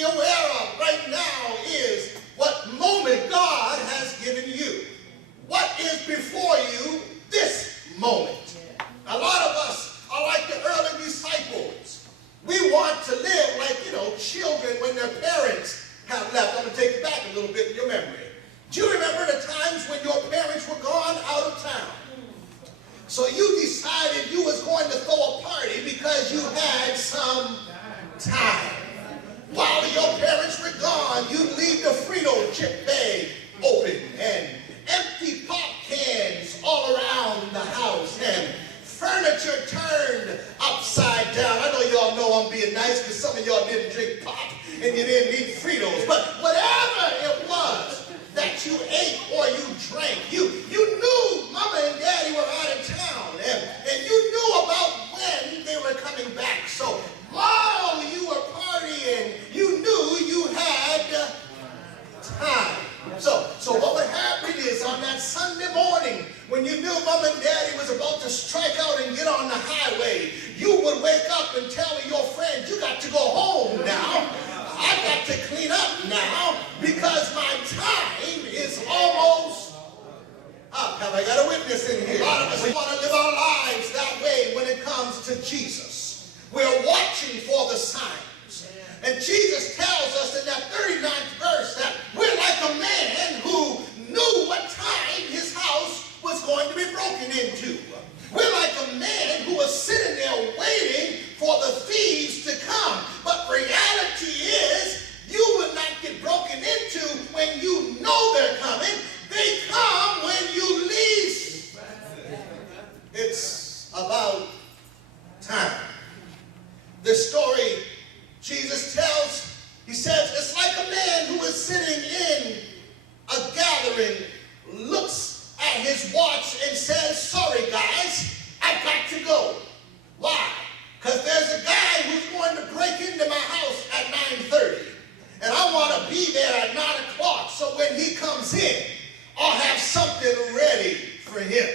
be aware of right now is what moment God has given you. What is before you this moment? A lot of us are like the early disciples. We want to live like, children when their parents have left. I'm going to take you back a little bit in your memory. Do you remember the times when your parents were gone out of town? So you decided you was going to throw a party because you had some time. While your parents were gone, you'd leave the Frito chip bag open and empty pop cans all around the house and furniture turned upside down. I know y'all know I'm being nice because some of y'all didn't drink pop and you didn't eat Fritos, but whatever it was that you ate or you drank, you knew Mama and Daddy were out of town, and you knew about when they were coming back. So while you were partying, you knew you had time. So what would happen is on that Sunday morning, when you knew Mom and Daddy was about to strike out and get on the highway, you would wake up and tell your friends, you got to go home now. I got to clean up now because my time is almost up. Have I got a witness in here? A lot of us want to live our lives that way when it comes to Jesus. We're watching for the signs. And Jesus tells us in that 39th verse that we're like a man who knew what time his house was going to be broken into. We're like a man who was sitting there waiting for the thieves to come. But reality is, you will not get broken into when you know they're coming. They come when you least. It's about time. This story Jesus tells, he says, it's like a man who is sitting in a gathering, looks at his watch and says, sorry guys, I've got to go. Why? Because there's a guy who's going to break into my house at 9:30. And I want to be there at 9 o'clock so when he comes in, I'll have something ready for him.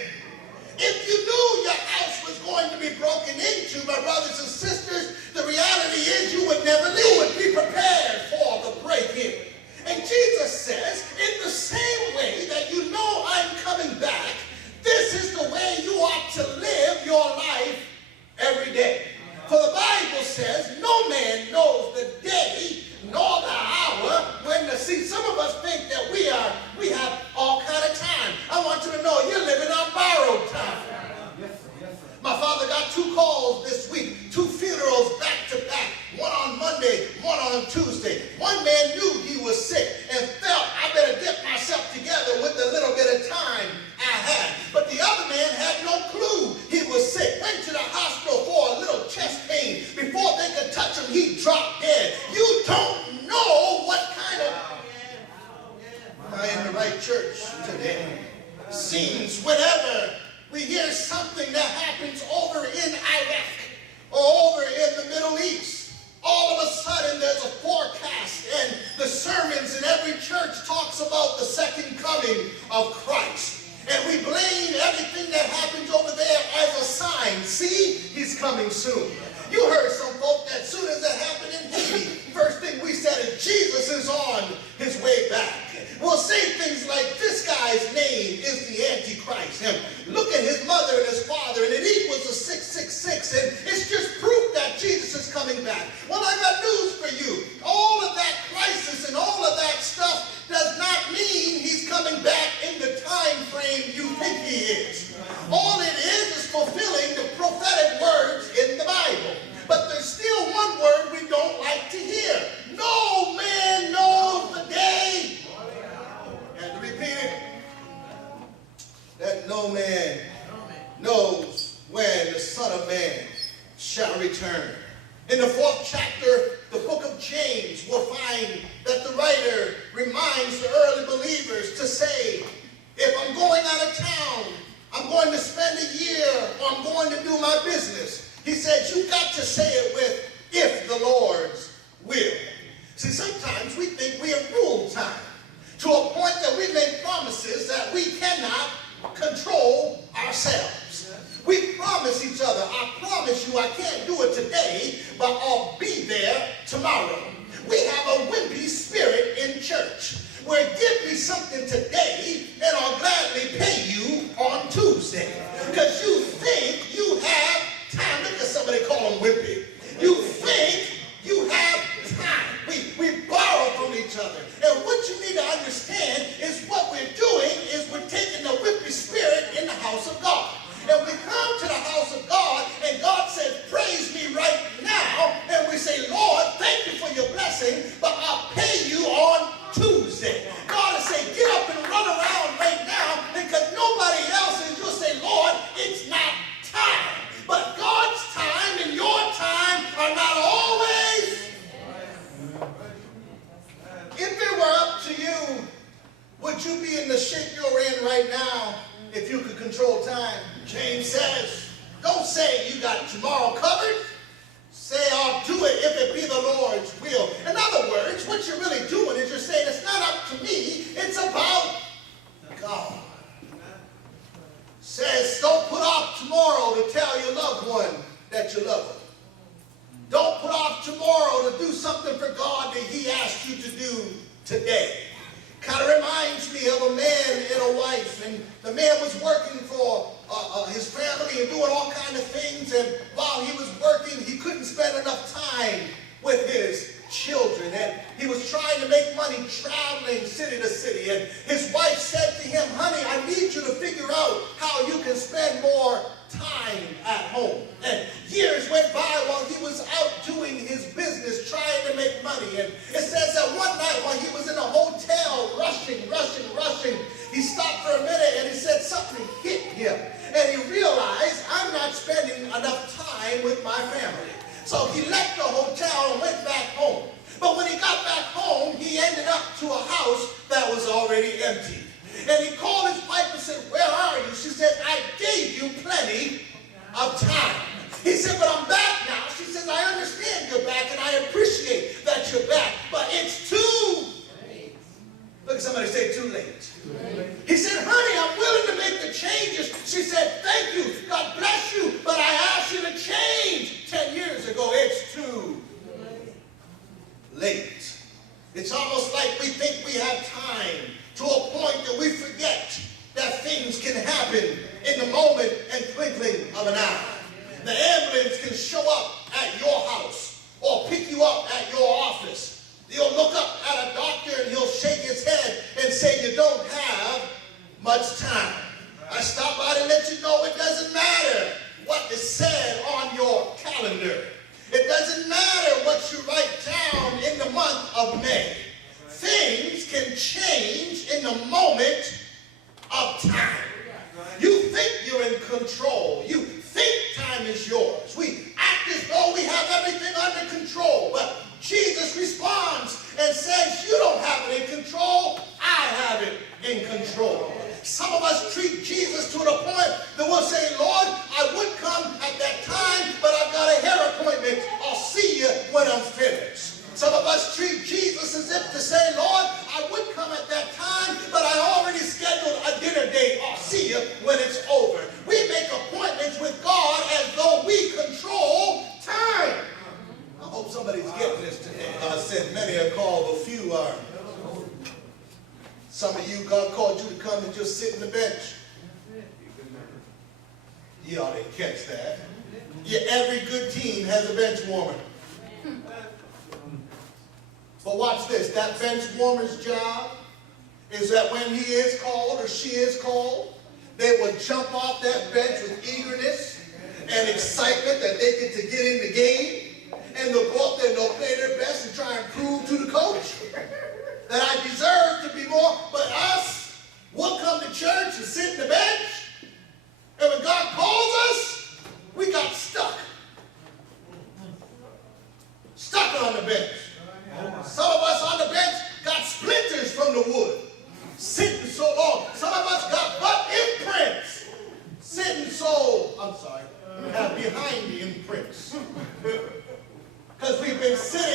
If you knew your house was going to be broken into, my brothers and sisters, the reality is you would never leave. You would be prepared for the break-in. And Jesus says, in the same way that you know I'm coming back, this is the way you ought to live your life every day. For the Bible says, no man knows the day nor the hour when to see. Some of us think that we have all kind of time. I want you to know you're living on borrowed time. My father got 2 calls this week, 2 funerals back to back, one on Monday, one on Tuesday. One man knew he was sick and felt I better get myself together with the little bit of time I had. But the other man had no clue he was sick. Went to the hospital for a little chest pain. Before they could touch him, he dropped dead. You don't know what kind of... Am I in the right church today? Seems whenever we hear something that happens over in Iraq or over in the Middle East, all of a sudden there's a forecast and the sermons in every church talks about the second coming of Christ. And we blame everything that happens over there as a sign. See, he's coming soon. You heard some folk that as soon as that happened in Haiti, first thing we said is Jesus is on his way back. We'll say things like, this guy's name is the Antichrist. And look at his mother and his father, and it equals a 666. And it's just proof that Jesus is coming back. Well, I got news for you. All of that crisis and all of that stuff does not mean he's coming back something today and I'll gladly pay you on Tuesday. Because you think you have time. Look at somebody call them wimpy. You think you have time. We borrow from each other. And what you need to understand is what we're doing is we're taking the wimpy spirit in the house of God. And we come to the house of God, and God says, praise me right now. And we say, Lord, thank you for your blessing, but I'll pay you on Tuesday. God is saying, get up and run around right now, because nobody else is. You'll say, Lord, it's not time. But God's time and your time are not always. If it were up to you, would you be in the shape you're in right now if you could control time? James says, don't say you got tomorrow covered. Say, I'll do it if it be the Lord's will. In other words, what you're really doing is you're saying, it's not up to me, it's about God. Says, don't put off tomorrow to tell your loved one that you love them. Don't put off tomorrow to do something for God that he asked you to do today. Kind of reminds me of a man and a wife, and the man was working for his family and doing all kinds of things, and while he was working, he couldn't spend enough time with his children, and he was trying to make money traveling city to city, and his wife said to him, honey, I need you to figure out how you can spend more time at home. And years went by while he was out doing his business, trying to make money, and it says that one night while he was in a hotel rushing, he stopped for a minute and he said something hit him, and he realized, I'm not spending enough time with my family. So he left the hotel and went back home. But when he got back home, he ended up to a house that was already empty. And he called his wife and said, where are you? She said, I gave you plenty of time. He said, but I'm back now. She says, I understand you're back and I appreciate that you're back, but it's too late. Look at somebody say, too late. He said, honey, I'm willing to make the changes. She said, thank you. God bless you. But I asked you to change 10 years ago. It's too late. It's almost like we think we have time to a point that we forget that things can happen in the moment and twinkling of an eye. The ambulance can show up at your house or pick you up at your office. You'll look up at a doctor and he'll shake his head and say you don't have much time. I stop by to let you know it doesn't matter what is said on your calendar. It doesn't matter what you write down in the month of May. Things can change in the moment of time. You think you're in control. You think time is yours. We act as though we have everything under control, but Jesus responds and says, you don't have it in control, I have it in control. Some of us treat Jesus to the point that we'll say, Lord, I would come at that time, but I've got a hair appointment. I'll see you when I'm finished. Some of us treat Jesus as if to say, Lord, I would come at that time, but I already scheduled a dinner date. I'll see you when it's over. We make appointments with God as though we control time. I hope somebody's getting this today. God said many are called, but few are. Some of you, God called you to come and just sit in the bench. Y'all didn't catch that. Yeah, every good team has a bench warmer. But watch this, that bench warmer's job is that when he is called or she is called, they will jump off that bench with eagerness and excitement that they get in the game. And they'll go up there and they'll play their best and try and prove to the coach that I deserve to be more. But us, we'll come to church and sit in the bench. And when God calls us, we got stuck. Stuck on the bench. Some of us on the bench got splinters from the wood, sitting so long. Some of us got butt imprints, sitting so, have behind the imprints. Because we've been sitting